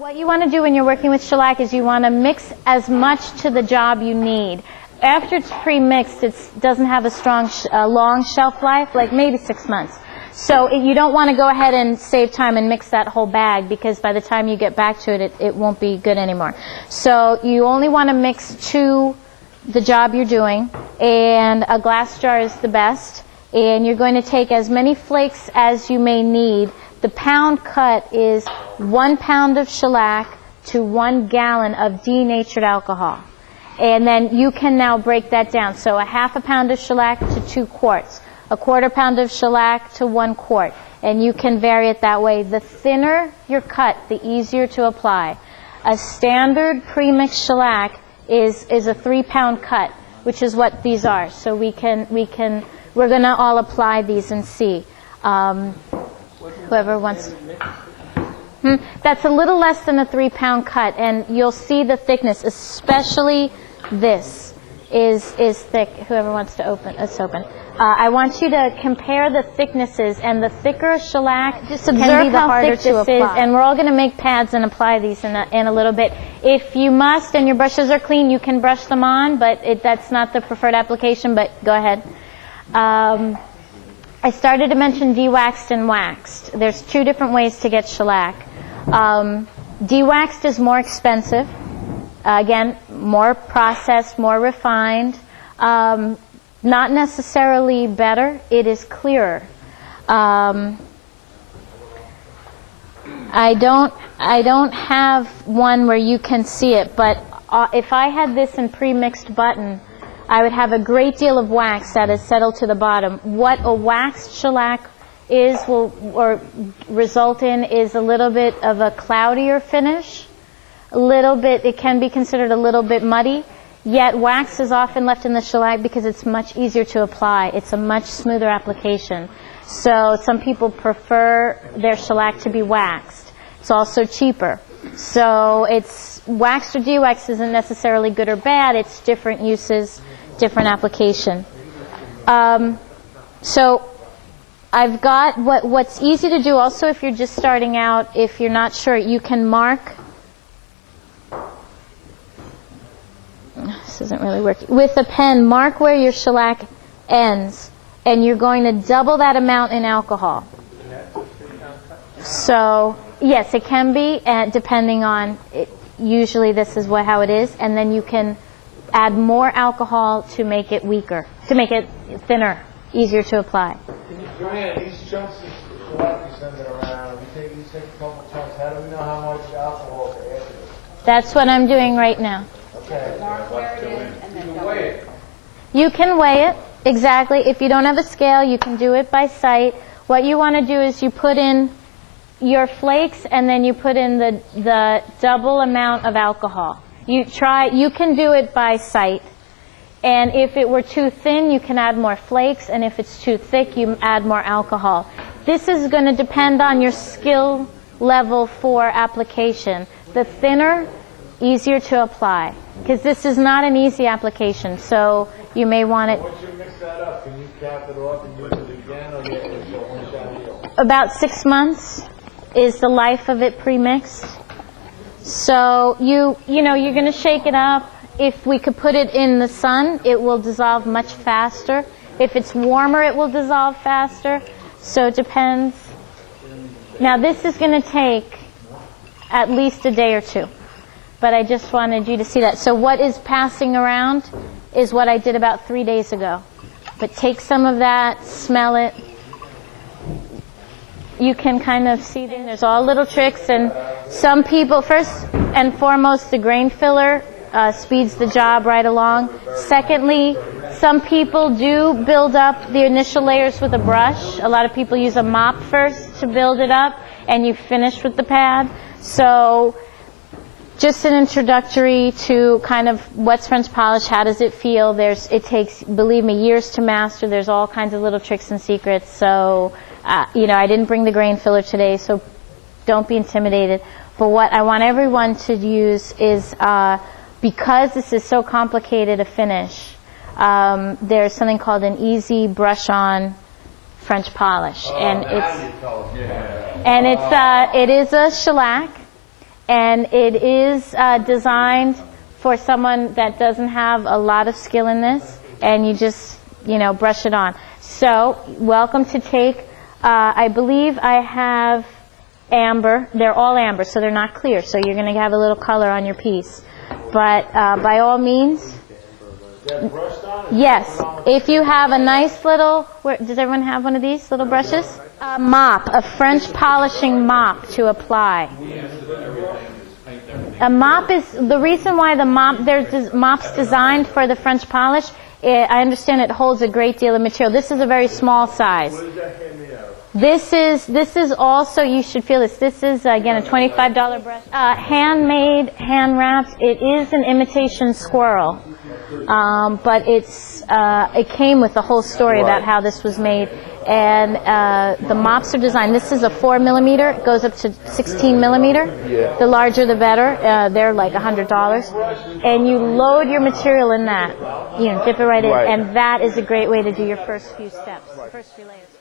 What you want to do when you're working with shellac is you want to mix as much to the job you need. After it's pre-mixed, it doesn't have a strong, long shelf life, like maybe 6 months. So you don't want to go ahead and save time and mix that whole bag, because by the time you get back to it, it won't be good anymore. So you only want to mix to the job you're doing, and a glass jar is the best. And you're going to take as many flakes as you may need. The pound cut is 1 pound of shellac to 1 gallon of denatured alcohol. And then you can now break that down. So a half a pound of shellac to 2 quarts. A quarter pound of shellac to 1 quart. And you can vary it that way. The thinner your cut, the easier to apply. A standard pre-mixed shellac is a 3-pound cut, which is what these are. So we're going to all apply these and see. Whoever wants. That's a little less than a 3-pound cut, and you'll see the thickness, especially this is thick. Whoever wants to open, it's open. I want you to compare the thicknesses, and the thicker shellac just can be the harder to apply. And we're all going to make pads and apply these in a little bit. If you must and your brushes are clean, you can brush them on, but that's not the preferred application, but go ahead. I started to mention de-waxed and waxed. There's 2 different ways to get shellac. De-waxed is more expensive. Again, more processed, more refined. Not necessarily better. It is clearer. I don't have one where you can see it, but if I had this in pre-mixed button, I would have a great deal of wax that is settled to the bottom. What a waxed shellac or result in is a little bit of a cloudier finish. It can be considered a little bit muddy, yet wax is often left in the shellac because it's much easier to apply. It's a much smoother application. So some people prefer their shellac to be waxed. It's also cheaper. So it's waxed or de-waxed isn't necessarily good or bad. It's different uses, different application. So I've got what's easy to do also if you're just starting out. If you're not sure, you can mark. This isn't really working. With a pen, mark where your shellac ends, and you're going to double that amount in alcohol. So yes, it can be, depending on it. Usually this is how it is, and then you can add more alcohol to make it weaker, to make it thinner, easier to apply. Joanne, these chunks of shellac you send it around, you take a couple chunks. How do we know how much alcohol to add to this? That's what I'm doing right now. Okay. You can weigh it, exactly. If you don't have a scale, you can do it by sight. What you want to do is you put in your flakes, and then you put in the double amount of alcohol. You can do it by sight. And if it were too thin, you can add more flakes, and if it's too thick, you add more alcohol. This is going to depend on your skill level for application. The thinner, easier to apply, because this is not an easy application, so you may want it. Once you mix that up, can you cap it off and use it again, or is it one downhill? About 6 months is the life of it pre-mixed. So you're going to shake it up. If we could put it in the sun, it will dissolve much faster. If it's warmer, it will dissolve faster. So it depends. Now this is going to take at least a day or 2. But I just wanted you to see that. So what is passing around is what I did about 3 days ago. But take some of that, smell it. You can kind of see them. There's all little tricks. And some people, first and foremost, the grain filler speeds the job right along. Secondly, some people do build up the initial layers with a brush. A lot of people use a mop first to build it up, and you finish with the pad. So just an introductory to kind of what's French polish, how does it feel. It takes, believe me, years to master. There's all kinds of little tricks and secrets. So, I didn't bring the grain filler today, so don't be intimidated. But what I want everyone to use is, because this is so complicated a finish, there's something called an easy brush-on French polish, and it is a shellac. and it is designed for someone that doesn't have a lot of skill in this, and you just, brush it on. So, welcome to take, I believe I have amber. They're all amber, so they're not clear, so you're going to have a little color on your piece. But by all means, yes, if you have a nice little, does everyone have one of these little brushes? A mop, a French polishing mop to apply. A mop is, the reason why there's mops designed for the French polish, I understand it holds a great deal of material. This is a very small size. What does that hand me out? This is also, you should feel this. This is, again, a $25 brush. Handmade, hand wrapped. It is an imitation squirrel. But it came with the whole story about how this was made. And the mops are designed. This is a 4 millimeter. It goes up to 16 millimeter. Yeah. The larger, the better. They're like $100. And you load your material in that. Dip it right in. And that is a great way to do your first few steps, first few layers.